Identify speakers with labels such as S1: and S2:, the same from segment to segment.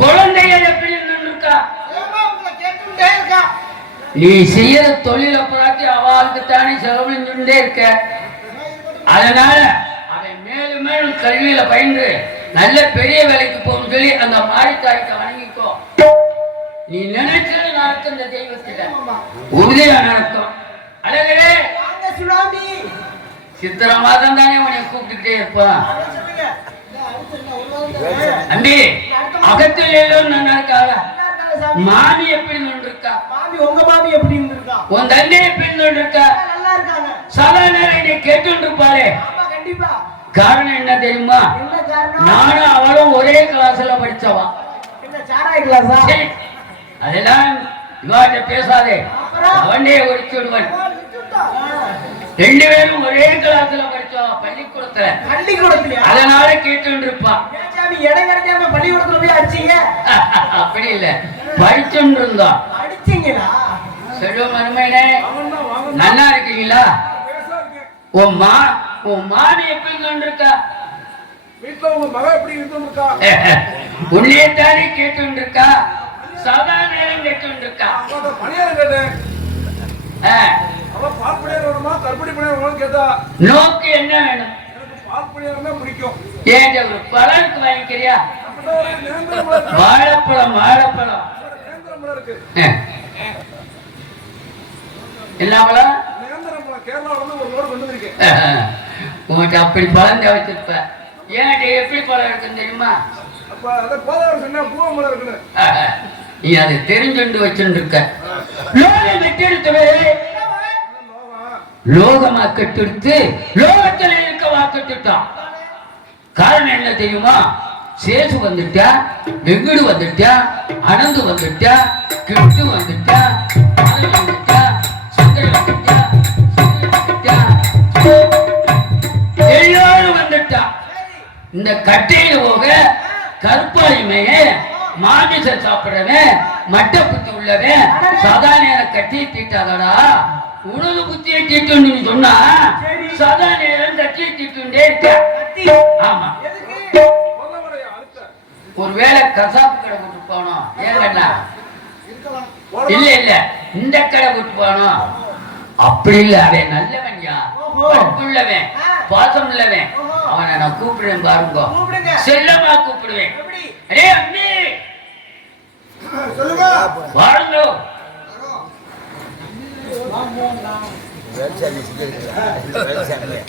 S1: குழந்தைகள் எப்படி இருக்கா? நீ செய்யற தொழிலை பார்த்து அவளுக்கு தானே செலவழிஞ்சுட்டே இருக்க. அதனால அவன் மேலும் மேலும் கல்வியில பயின்று நல்ல பெரிய வேலைக்கு போகணும்னு சொல்லி அந்த மாரித்தாய்க்க வணங்கிக்கோ. நீ நினைச்சது நடக்கும் இந்த தெய்வத்தில உறுதியா நடக்கும். அழகரே சித்திர மாதம் தானே உன்னை கூப்பிட்டுட்டே இருப்பான். அண்டி அகத்தில் எல்லோரும் நல்லா இருக்காளா மாமி எப்படி நின்று இருக்கா
S2: உங்க மாமி எப்படி இருந்திருக்கா
S1: உன் தந்தை எப்படி நின்று இருக்கா
S2: நல்லா இருக்காங்க
S1: சதா நேரம் என்னை கேட்டு இருப்பாளே
S2: கண்டிப்பா.
S1: காரணம் என்ன தெரியுமா? நானும் அவளும் ஒரே கிளாஸ்ல படிச்சவா. அதெல்லாம் இவாட்ட பேசாதே. அவனே ஒழிச்சு விடுவன். ரெண்டு பேரும் ஒரே கிளாஸ்ல படிச்சவா பள்ளிக்கூடத்துல.
S2: பள்ளிக்கூடத்துலயா?
S1: அதனால கேட்டு இருப்பா
S2: ஏன் சாமி இடம் கிடைக்காம பள்ளிக்கூடத்துல போய் அடிச்சீங்க?
S1: அப்படி இல்ல. படிச்சுட்டு இருந்தோம்
S2: அடிச்சீங்களா
S1: செல்வ மருமையனே நல்லா இருக்கீங்களா? உன் மா உன் மாமி எப்படி
S3: வீட்டுல உங்க மக எப்படி இருந்துருக்கா
S1: உன்னையத்தானே கேட்டு இருக்கா சதா நேரம் கேட்டு இருக்கா நோக்கு என்ன வேணும்? பழருக்கு வாங்கிக்கிறியா. வாழைப்பழம் வாழைப்பழம். என்ன பழம்? உன்கிட்ட அப்படி பழம் தேவைச்சிருப்ப ஏன்கிட்ட எப்படி பழம் இருக்குன்னு தெரியுமா? நீ அதை தெரிஞ்சுண்டு வச்சுட்டு இருக்க லோகம் கட்டெடுத்தவே லோகமா கட்டெடுத்து லோகத்துல இருக்க வாக்கட்டுட்டான் காரணம் என்ன தெரியுமா? சேசு வந்துட்டா வெங்குடு வந்துட்டா அனந்து வந்துட்டா கிட்டு வந்துட்டா வந்துட்டா சந்திரன் வந்துட்டா எல்லாரும் வந்துட்டா. இந்த கட்டையில போக கருப்பாயுமைய மாமிசம் சாப்பிடுறவன் மட்டை புத்தி உள்ளவன் சதா நேரம் கட்டி தீட்டாதடா. உனது புத்தியை தீட்டு நீ சொன்னா சதா நேரம் கட்டி தீட்டுண்டே ஆமா. ஒருவேளை கசாப்பு கடை கூட்டு போனோம் ஏங்கண்ணா இல்ல இல்ல. இந்த கடை கூட்டு போனோம் அப்படி இல்ல அவன் நல்லவன்யா. பண்புள்ளவன் பாசம் உள்ளவன். அவனை நான் கூப்பிடுறேன் பாருங்க. செல்லமா கூப்பிடுவேன். அடே அண்ணே.
S3: சொல்லுங்க.
S1: வாருங்க
S4: சக்கரவள்ளி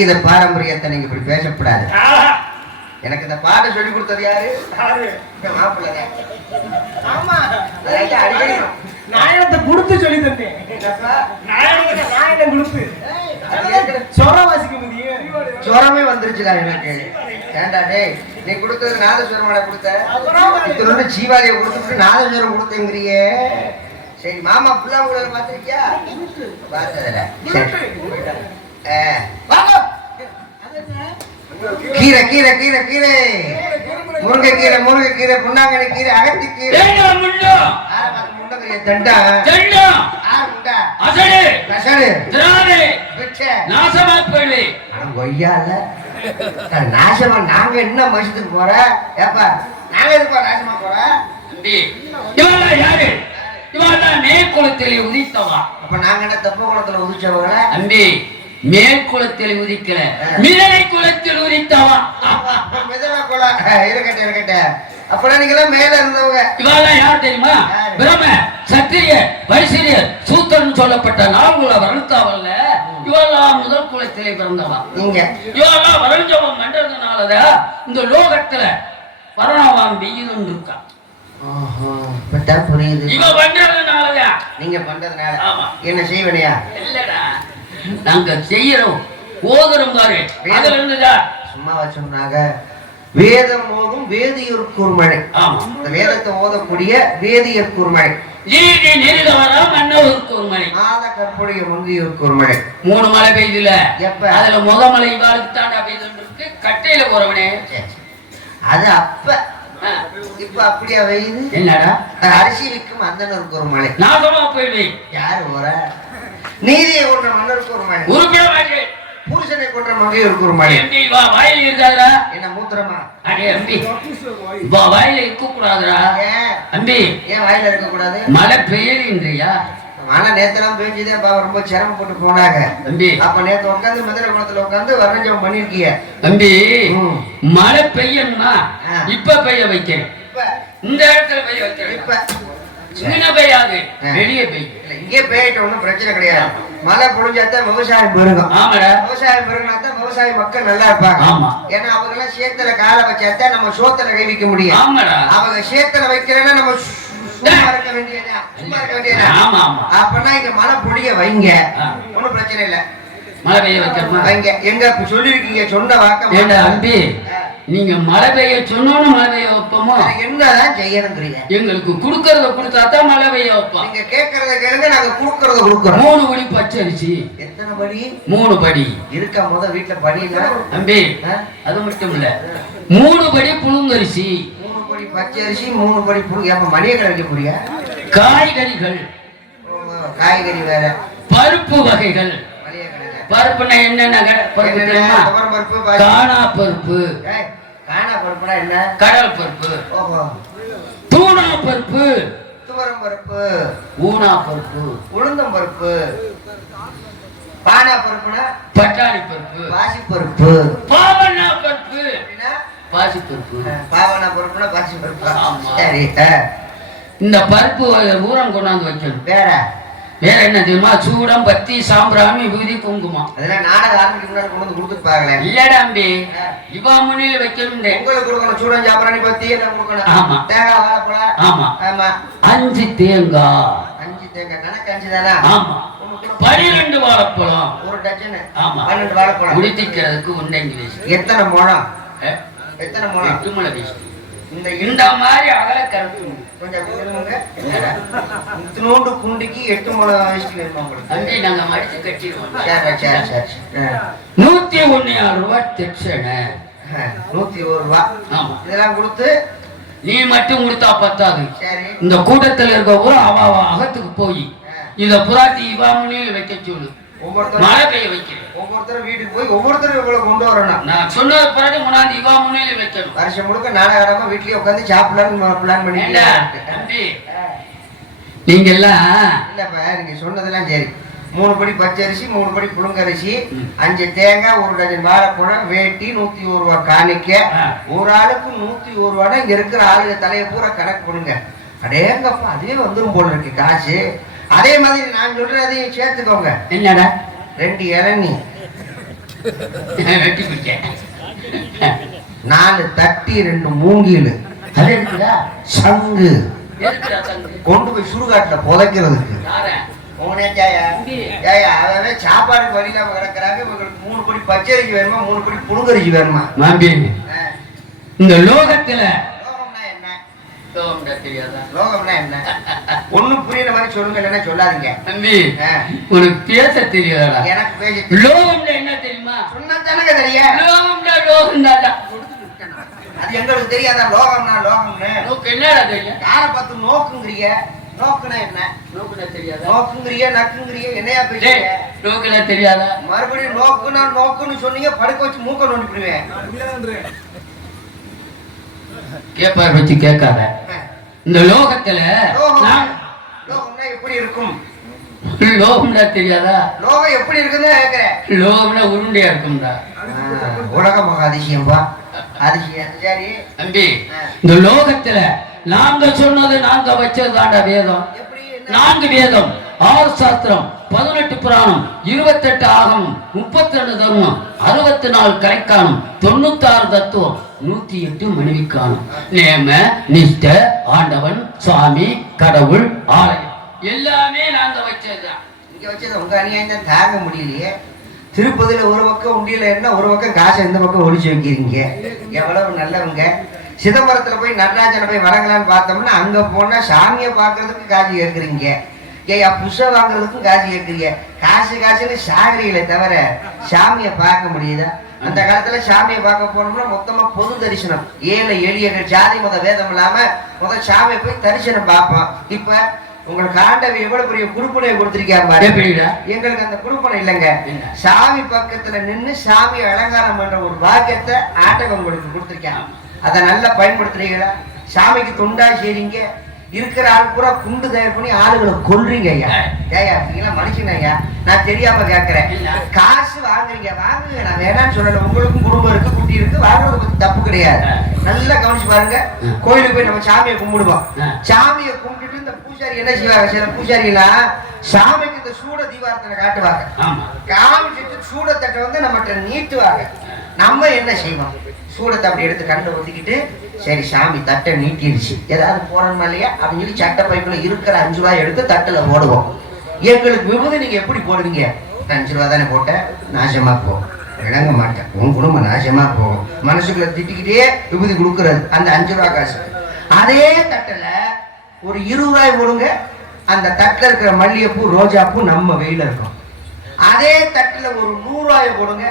S4: சங்கீத பாரம்பரியத்தை நீங்க இப்படி பேசக்கூடாது. எனக்கு இந்த பாட்டை சொல்லி கொடுத்தது யாரு? மாப்பிள்ளை
S5: நாயனத்தை கொடுத்து சொல்லி தந்தேன்? நாயனத்தை கொடுத்து. சொரம்
S4: வந்துருச்சுடா எனக்கு ஏண்டா டேய் நீ கொடுத்தது நாதஸ்வரமாடா கொடுத்த. இத்தனோட கொடுத்துட்டு நாதஸ்வரம் கொடுத்தேங்கிறியே. சரி மாமா புள்ளா கூட பார்த்திருக்கியா பார்த்ததில்ல. கீரை கீரை கீரை கீரை. புண்ணாங்கண்ணி கீரை அகத்தி கீரை தண்டா.
S1: தெண்டா. அசடு.
S4: கசடு
S1: திராவே
S4: பிச்சை.
S1: நாசமா போயிடு
S4: அட கொய்யால அட நாசமா நாங்க என்ன மனுஷத்துக்கு போற? ஏப்பா நாங்க நாசமா போற?
S1: இவளா யாரு? இவளா மேற்குளத்தில் உதித்தவா?
S4: அப்ப நாங்க என்ன தப்பு குளத்துல உதிச்சவங்கள?
S1: தம்பி மேற்குளத்தில் உதிக்கல. மிதனை குளத்தில் உதித்தவா?
S4: மிதன குல இருக்கட்ടെ இருக்கட்ടെ அப்பெல்லாம் நீங்க மேல இருந்தவங்க.
S1: இவளா யார் தெரியுமா? பிரம சத்திரிய வைசிரியர் சூத்திரன் சொல்லப்பட்ட நான்குல வருத்தாவல்ல இவெல்லாம் முதல் குலத்திலே பிறந்தவா?
S4: நீங்க.
S1: இவெல்லாம் வரைஞ்சவன் மண்டதுனாலதான் இந்த லோகத்துல வரணவான் பெய்யுதுன்னு இருக்கா?
S4: புரியுது.
S1: இவ பண்றதுனாலதான்
S4: நீங்க பண்றதுனால. என்ன செய்வனையா?
S1: நாங்க செய்யறோம். ஓதுறோம் பாரு. அதுல இருந்துதான்
S4: சும்மா சொன்னாங்க. வேதம் ஓதும் வேதியர் கூர்மழை இந்த வேதத்தை ஓதக்கூடிய வேதியர் கூர்மழை
S1: மூணு மழை பெய்யுதுல
S4: எப்ப?
S1: அதுல முத மலை இவாளுக்கு பெய்யுதுன்னு இருக்கு கட்டையில போறவனே.
S4: அது அப்ப. இப்ப அப்படியா வெயுது
S1: என்னடா?
S4: அரிசி விற்கும் அந்தனருக்கு ஒரு மழை.
S1: நாசமா போயிடுவேன்.
S4: யாரு போற? நீதியை கொன்ற மன்னருக்கு ஒரு மழை
S1: உருப்பிட மாட்டேன்
S4: புருஷனை கொன்ற மங்கையூருக்கு ஒரு
S1: எம்பி வா வாயில் இருக்காதா
S4: என்ன மூத்திரமா?
S1: அடே அம்பி வா வாயில இருக்க கூடாதுடா அம்பி
S4: ஏன் வாயில இருக்க கூடாது
S1: மழை பெய்யலின்றியா
S4: ஆனா நேத்தெல்லாம் பேஞ்சுதே பா ரொம்ப சிரமப்பட்டு போனாங்க.
S1: தம்பி.
S4: அப்ப நேத்து உட்காந்து மதுரை குளத்துல உட்காந்து வர்ணஜம் பண்ணிருக்கீங்க
S1: தம்பி. மழை பெய்யணுமா
S4: ஆ.
S1: இப்ப பெய்ய வைக்கிறேன்.
S4: இப்ப.
S1: இந்த இடத்துல பெய்ய வைக்கிறேன்.
S4: இப்ப.
S1: சின்ன பெய்யாது
S4: இங்கே பிரச்சனை கிடையாது. மழை பொழிஞ்சாத்தான் விவசாயம் பெருகும். விவசாயம் பெருகினாத்தான் விவசாய மக்கள் நல்லா இருப்பாங்க. ஏன்னா அவங்க எல்லாம் சேத்துல கால வச்சாத்தான் நம்ம சோத்துல கை வைக்க முடியும். அவங்க சேத்துல வைக்கிறேன்னா நம்ம அப்பனா இங்க மழை பொழிய வைங்க. ஒண்ணும் பிரச்சனை இல்ல.
S1: மழை பெய்ய வைக்கணுமா?
S4: வைங்க. எங்க சொல்லிருக்கீங்க சொன்ன வாக்க மாத்த-
S1: அம்பி? நீங்க மழை பெய்ய சொன்னோன்னு மழை பெய்ய வைப்போமோ
S4: என்னதான் செய்யணுங்கிறீங்க?
S1: எங்களுக்கு கொடுக்கறத கொடுத்தா தான் மழை பெய்ய வைப்போம்.
S4: நீங்க கேட்கறத கேளுங்க நாங்க குடுக்கறத குடுக்கறோம்.
S1: மூணு படி பச்சரிசி.
S4: எத்தனை படி
S1: மூணு படி.
S4: இருக்கா முத வீட்டுல படினா
S1: அம்பி
S4: ஆ?
S1: அது மட்டும் இல்ல. மூணு படி புழுங்கரிசி.
S4: மூணு படி பச்சை அரிசி மூணு படி புழு. ஏப்ப மணியை கிடைக்க முடியா
S1: காய்கறிகள்.
S4: காய்கறி வேற.
S1: பருப்பு வகைகள்.
S4: மளிகை.
S1: பருப்புனா என்னென்ன கடை- பருப்பு காணா பருப்பு.
S4: பருப்புனா என்ன?
S1: கடல் பருப்பு தூணா பருப்பு
S4: துவரம் பருப்பு.
S1: ஊனா பருப்பு
S4: உளுந்தம் பருப்பு. பானா பருப்புனா
S1: பட்டாணி பருப்பு
S4: பாசி பருப்பு
S1: பாவனா பருப்பு பாசி பருப்பு
S4: பாவனா பருப்புனா பாசி பருப்பு. சரி
S1: இந்த பருப்பு ஊரம் கொண்டாந்து வைக்கணும்
S4: வேற?
S1: வேற என்ன தெரியுமா? சூடம் பத்தி சாம்பிராமி விபூதி குங்குமம்.
S4: அதெல்லாம் நாடக ஆரம்பிக்கு முன்னாடி கொண்டு வந்து கொடுத்துருப்பாங்களே
S1: இல்லடா அம்பி. இவா முன்னில வைக்கணும்
S4: உங்களுக்கு கொடுக்கணும். சூடம் சாப்பிடாணி பத்தி எல்லாம் கொடுக்கணும்?
S1: ஆமா.
S4: தேங்காய் வாழைப்பழம்
S1: ஆமா.
S4: ஆமா.
S1: அஞ்சு தேங்காய்
S4: அஞ்சு தேங்காய். கணக்கு அஞ்சு தானே
S1: ஆமா பனிரெண்டு வாழைப்பழம்.
S4: ஒரு டஜனு.
S1: ஆமா.
S4: பன்னெண்டு வாழைப்பழம்.
S1: முடித்திக்கிறதுக்கு உண்டங்கி வேஷ்டி
S4: எத்தனை முழம்? எத்தனை முழம்?
S1: எட்டு மலை வேஷ்டி
S4: இந்த
S1: இந்த
S4: இந்த
S1: மாதிரி அகல கருப்பு
S4: கொஞ்சம் இத்தினோண்டு குண்டிக்கு எட்டு முழம் வயசுக்கு வேணுமா உங்களுக்கு?
S1: அம்பி நாங்க மடிச்சு கட்டிடுவோம்.
S4: சரி சரி சரி
S1: ஒன்னு ரூபாய் தட்சணை
S4: அஹ், நூத்தி ஒரு ரூபா.
S1: ஆமா.
S4: இதெல்லாம் கொடுத்து
S1: நீ மட்டும் கொடுத்தா பத்தாது.
S4: சரி.
S1: இந்த கூட்டத்துல இருக்க பூரா அவ அகத்துக்கு போய். இத புறாத்தி இவா முன்னில வைக்க சொல்லு. மழை பெய்ய வைக்கிறேன்.
S4: ஒவ்வொருத்தரும் வீட்டுக்கு போய் ஒவ்வொருத்தரும் இவ்வளவு கொண்டு வரணும்.
S1: நான் சொன்னது பிறகு முன்னாடி இவா முன்னில வைக்கணும்.
S4: வருஷம் முழுக்க நாடகாரமா வீட்லயே உட்காந்து சாப்பிடலாம்னு பிளான்
S1: தம்பி? நீங்க எல்லாம்
S4: இல்லப்பா நீங்க சொன்னதெல்லாம் சரி. மூணு படி பச்சரிசி மூணு படி புழுங்கரிசி. அஞ்சு தேங்காய் ஒரு டஜன் வாழைப்பழம் வேட்டி நூத்தி ஒரு ரூபா காணிக்க. ஒரு ஆளுக்கு நூத்தி ஒரு ரூபா இங்க இருக்கிற ஆளுங்க தலையை பூரா கணக்கு பண்ணுங்க. அடேங்கப்பா அதுவே வந்துரும் போல இருக்கு காசு. அதே மாதிரி நான் சொல்றேன் அதையும் சேர்த்துக்கோங்க.
S1: என்னடா?
S4: ரெண்டு இளநீ.
S1: வெட்டி பிடிச்சேன்
S4: நாலு தட்டி ரெண்டு மூங்கில்.
S1: அது இருக்குதா?
S4: சங்கு? கொண்டு போய் சுடுகாட்டுல புதைக்கிறதுக்கு. சாப்பாடுக்கு வழி இல்லாம கிடக்குறாங்க. இவங்களுக்கு மூணு படி பச்சரிசி வேணுமா? மூணு படி புழுங்கரிசி வேணுமா.
S1: இந்த லோகத்துல
S4: லோகம்னா என்ன
S1: லோகம்டா தெரியாதா
S4: லோகம்னா என்ன ஒண்ணும் புரியுற மாதிரி சொல்லுங்க இல்லைன்னா சொல்லாதீங்க.
S1: தம்பி. உனக்கு பேச தெரியாதா
S4: எனக்கு பேசி
S1: லோகம்டா என்ன தெரியுமா?
S4: சொன்னா தெரியும். அது எங்களுக்கு தெரியாதா? லோகம்னா லோகம்னு.
S1: உனக்கு என்னடா தெரியும்?
S4: யாரை பார்த்து நோக்குங்கிறீங்க நோக்குனா என்ன?
S1: லோகம்டா தெரியாதா?
S4: நோக்குங்கிறிய நக்குங்கிறிய என்னையா பேசுறீங்க
S1: லோகம்டா தெரியாதா?
S4: மறுபடியும் நோக்குனா நோக்குன்னு சொன்னீங்க படுக்க வச்சு மூக்க நோண்டிடுவேன்
S1: கேப்பார் வச்சு கேட்காத. இந்த லோகத்துல
S4: எப்படி இருக்கும்?
S1: லோகம்டா தெரியாதா?
S4: லோகம் எப்படி இருக்குன்னு
S1: லோகம்னா உருண்டையா இருக்கும்டா.
S4: உலக மகா அதிசயம்பா அதிசயம். சரி.
S1: தம்பி. இந்த லோகத்துல நாங்க சொன்னது நாங்க வச்சதுதான்டா வேதம். நான்கு வேதம். ஆறு சாஸ்திரம். பதினெட்டு புராணம் இருபத்தெட்டு ஆகமம் முப்பத்தி ரெண்டு தர்மம் அறுபத்தி நாலு கரைக்கானம் தொண்ணூத்தாறு தத்துவம் நூத்தி எட்டு மனைவிக்கானம் நேம நிஷ்ட ஆண்டவன் சுவாமி கடவுள் ஆலயம். எல்லாமே நாங்க வச்சதுதான்.
S4: இங்க வச்சது உங்க அநியாயம் தான் தாங்க முடியலையே. திருப்பதியில ஒரு பக்கம் உண்டியில என்ன ஒரு பக்கம் காசை இந்த பக்கம் ஒழிச்சு வைக்கிறீங்க? எவ்வளவு நல்லவங்க. சிதம்பரத்துல போய் நடராஜனை போய் வழங்கலான்னு பார்த்தோம்னா அங்க போனா சாமியை பார்க்கறதுக்கு காசு கேட்குறீங்க ஏயா புஷ வாங்குறதுக்கும் காசு கேட்குறீங்க. காசு காசுன்னு சாகரிகளை தவிர சாமியை பார்க்க முடியுதா? அந்த காலத்துல சாமியை பார்க்க போனோம்னா மொத்தமா பொது தரிசனம். ஏழை எளியர்கள் ஜாதி மத வேதம் இல்லாம முதல் சாமியை போய் தரிசனம் பார்ப்போம் இப்ப உங்களுக்கு ஆண்டவை எவ்வளவு பெரிய குறுப்பனை கொடுத்திருக்காரு எங்களுக்கு அந்த குடுப்பனை இல்லைங்க.
S1: இல்ல.
S4: சாமி பக்கத்துல நின்னு சாமி அலங்காரம் பண்ற ஒரு பாக்கியத்தை ஆண்டவன் உங்களுக்கு கொடுத்திருக்கான் அதை நல்லா பயன்படுத்துறீங்களா? சாமிக்கு துண்டா செய்றீங்க? இருக்கிற ஆள் பூரா குண்டு தயார் பண்ணி ஆளுகளை கொல்றீங்க ஐயா. ஏயா நீங்களா மனுஷன் ஐயா. நான் தெரியாம கேட்கிறேன். காசு வாங்குறீங்க. வாங்குங்க. நான் வேணாம்னு சொல்லல. உங்களுக்கும் குடும்பம் இருக்கு குட்டி இருக்கு. வாங்குறது பத்தி தப்பு கிடையாது. நல்லா கவனிச்சு பாருங்க. கோயிலுக்கு போய் நம்ம சாமியை கும்பிடுவோம். சாமியை கும்பிட்டுட்டு இந்த பூஜாரி என்ன செய்வாங்க? சில பூஜாரிலாம் சாமிக்கு இந்த சூட தீபாரத்துல காட்டுவாங்க. காமிச்சிட்டு சூடத்தட்டை வந்து நம்மகிட்ட நீட்டுவாங்க. நம்ம என்ன செய்வோம்? சூடத்தை அப்படி எடுத்து கண்ணை ஒத்திக்கிட்டு சரி சாமி தட்டை நீட்டிடுச்சு ஏதாவது போறோமா இல்லையா? அப்படின்னு சொல்லி சட்டை பைப்பில் இருக்கிற அஞ்சு ரூபாய் எடுத்து தட்டில் போடுவோம். எங்களுக்கு விபூதி நீங்கள் எப்படி போடுவீங்க? அஞ்சு ரூபா தானே போட்டேன் நாசமாக போகும் விளங்க மாட்டேன். உன் குடும்பம் நாசமா போகும் மனசுக்குள்ள திட்டிக்கிட்டே விபூதி கொடுக்குறது அந்த அஞ்சு ரூபா காசு. அதே தட்டில் ஒரு இருபது ரூபாய் போடுங்க. அந்த தட்டில் இருக்கிற மல்லிகைப்பூ ரோஜாப்பூ நம்ம வெயில இருக்கும். அதே தட்டில் ஒரு நூறுரூவாயை போடுங்க.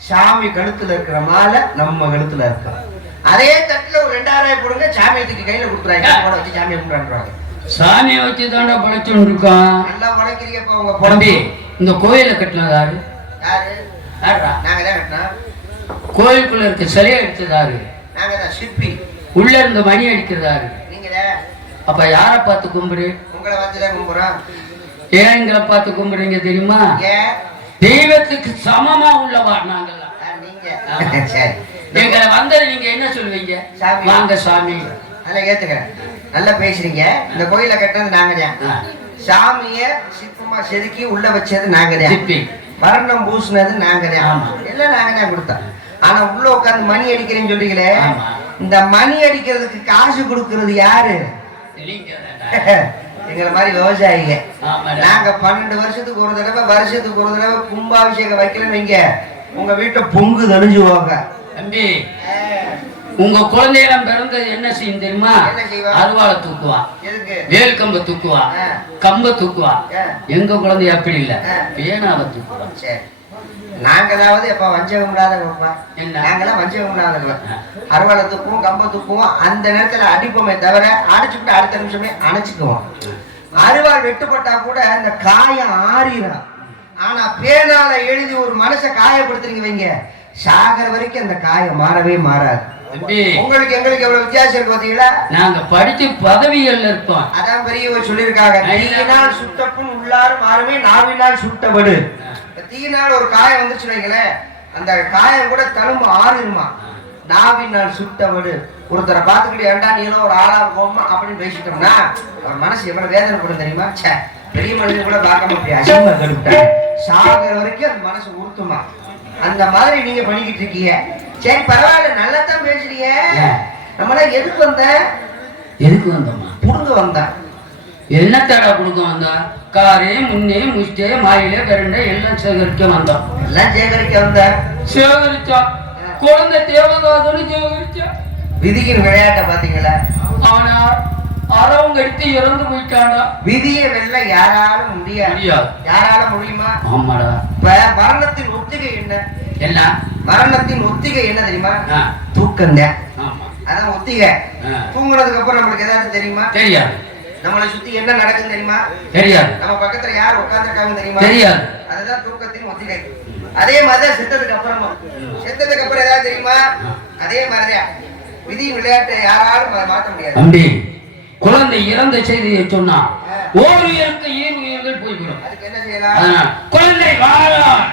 S4: சாமி கழுத்துல இருக்கிற மாலை நம்ம கழுத்துல இருக்கும் அதே தட்டுல ஒரு ரெண்டாயிரம் போடுங்க சாமியை தூக்கி கையில கொடுக்குறாங்க போட வச்சு சாமியை கும்பிடுறாங்க.
S1: சாமியை வச்சு தாண்டா படைச்சுட்டு இருக்கான்
S4: நல்லா உழைக்கிறீங்கப்பா உங்க பொம்பி
S1: இந்த கோயிலை கட்டினது யாரு?
S4: யாரு? நாங்க தான் கட்டினோம்.
S1: கோயிலுக்குள்ள இருக்க சிலையை எடுத்தது யாரு?
S4: நாங்க தான் சிற்பி.
S1: உள்ள இருந்து மணி அடிக்கிறது யாரு?
S4: நீங்களே
S1: அப்ப யாரை பார்த்து கும்பிடு?
S4: உங்களை வந்து தான் கும்பிடுறோம்.
S1: ஏன் எங்களை பார்த்து கும்பிடுறீங்க தெரியுமா?
S4: ஏன்?
S1: தெய்வத்துக்கு சமமா உள்ளவா நாங்கெல்லாம்
S4: ஆ, நீங்க
S1: ஆமா.
S4: சரி.
S1: எங்களை வந்தது நீங்க என்ன சொல்லுவீங்க. வாங்க சாமி.
S4: நல்லா ஏத்துக்கிறேன் நல்லா பேசுறீங்க. இந்த கோயிலை கட்டினது நாங்க தான் சாமிய சிற்பமா செதுக்கி உள்ள வச்சது நாங்க தான் வர்ணம் பூசினது நாங்க தான். எல்லாம் நாங்க தான் கொடுத்தோம். ஆனா உள்ள உட்கார்ந்து மணி அடிக்கிறேன்னு சொல்றீங்களே. இந்த மணி அடிக்கிறதுக்கு காசு கொடுக்கறது யாரு. எங்களை மாதிரி விவசாயிங்க. நாங்க பன்னெண்டு வருஷத்துக்கு ஒரு தடவை வருஷத்துக்கு ஒரு தடவை கும்பாபிஷேகம் வைக்கலன்னு வைங்க. உங்க வீட்டை பொங்கு தணிஞ்சுவாங்க.
S1: தம்பி உங்க குழந்தைகளும் பிறந்தது என்ன செய்யும் தெரியுமா? அருவாளை தூக்குவா.
S4: எதுக்கு?
S1: வேல் கம்ப தூக்குவா. கம்ப தூக்குவா. எங்க குழந்தை அப்படி இல்ல. பேனாவை தூக்குவா.
S4: சரி. நாங்களாவது எப்ப வஞ்சகம் இல்லாதவங்கப்பா? நாங்களாம் வஞ்சகம் இல்லாதவங்க. அறுவாலை தூக்குவோம் கம்ப அந்த நேரத்துல அடிப்போமே தவிர அடிச்சுட்டு அடுத்த நிமிஷமே அணைச்சுக்குவோம். அருவாள் வெட்டுப்பட்டா கூட அந்த காயம் ஆறிடும் ஆனா பேனால எழுதி ஒரு மனசை காயப்படுத்துறீங்க வைங்க. சாகிற வரைக்கும் அந்த காயம் மாறவே மாறாது. உங்களுக்கு எங்களுக்கு எவ்வளவு வித்தியாசம் இருக்கு பாத்தீங்களா?
S1: நாங்க படிச்சு பதவிகள்ல இருக்கோம்.
S4: அதான் பெரியவர் சொல்லியிருக்காங்க. சுட்டப்புண் உள்ளாறு மாறுமே நாவினால் சுட்டபடு இப்ப தீயினால் ஒரு காயம் வந்துச்சுன்னு வைங்களேன் அந்த காயம் கூட தழும்பு ஆறிடுமா? நாவினால் சுட்டபடு ஒருத்தரை பார்த்துக்கிட்டு ஏன்டா நீங்களும் ஒரு ஆளா போமா அப்படின்னு பேசிட்டோம்னா அவன் மனசு எவ்வளவு வேதனைப்படும் தெரியுமா? ச்சே பெரிய மனுஷன் கூட பார்க்க முடியாது அசிங்கமா கழுவிட்டாங்க சாகுற வரைக்கும் அந்த மனசு உறுத்துமா? அந்த மாதிரி நீங்க பண்ணிக்கிட்டு இருக்கீங்க. சரி பரவாயில்ல நல்லா தான் பேசுறீங்க நம்மளாம் எதுக்கு வந்த?
S1: எதுக்கு வந்தோமா
S4: புடுங்க வந்தேன்
S1: என்னத்தடா கொடுக்க வந்தா? காரே முன்னே முஷ்டே மாயிலே கரண்டே எல்லாம் சேகரிக்க வந்தோம்
S4: எல்லாம் சேகரிக்க வந்த?
S1: சேகரிச்சா? குழந்தை தேவதாசனு சேகரிச்சா?
S4: விதியின் விளையாட்டை பாத்தீங்களா
S1: ஆனா அறவங்க எடுத்து இறந்து போயிட்டாண்டா
S4: விதியை வெல்ல யாராலும் முடியாது. யாரால முடியுமா?
S1: ஆமாடா.
S4: இப்ப மரணத்தின் ஒத்திகை என்ன?
S1: என்ன?
S4: மரணத்தின் ஒத்திகை என்ன தெரியுமா? தூக்கம்
S1: ஆமா.
S4: அதான் ஒத்திகை. தூங்குனதுக்கு அப்புறம் நம்மளுக்கு ஏதாவது தெரியுமா?
S1: தெரியாது.
S4: நம்மளை சுத்தி என்ன நடக்குன்னு தெரியுமா?
S1: தெரியாது.
S4: நம்ம பக்கத்துல யார் உட்கார்ந்துருக்காங்க தெரியுமா?
S1: தெரியாது.
S4: அதுதான் தூக்கத்தின் ஒத்திகை. அதே மாதிரிதான் செத்ததுக்கு அப்புறமா செத்ததுக்கு அப்புறம் ஏதாவது தெரியுமா? அதே மாதிரிதான். விதியின் விளையாட்டை யாராலும் அதை மாற்ற முடியாது.
S1: குழந்தை இறந்த செய்தியை சொன்னா ஓர் உயிருக்கு ஈர் உயிர்கள் போய்விடும்?
S4: அதுக்கு என்ன செய்யலாம்?
S1: குழந்தை வாரான்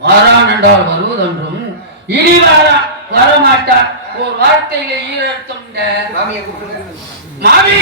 S1: வாரான் என்றால் வருவதென்றும் இனி வாரான் வரமாட்டான் ஒரு வார்த்தையில
S4: கூப்பிடுங்க.
S1: மாமி!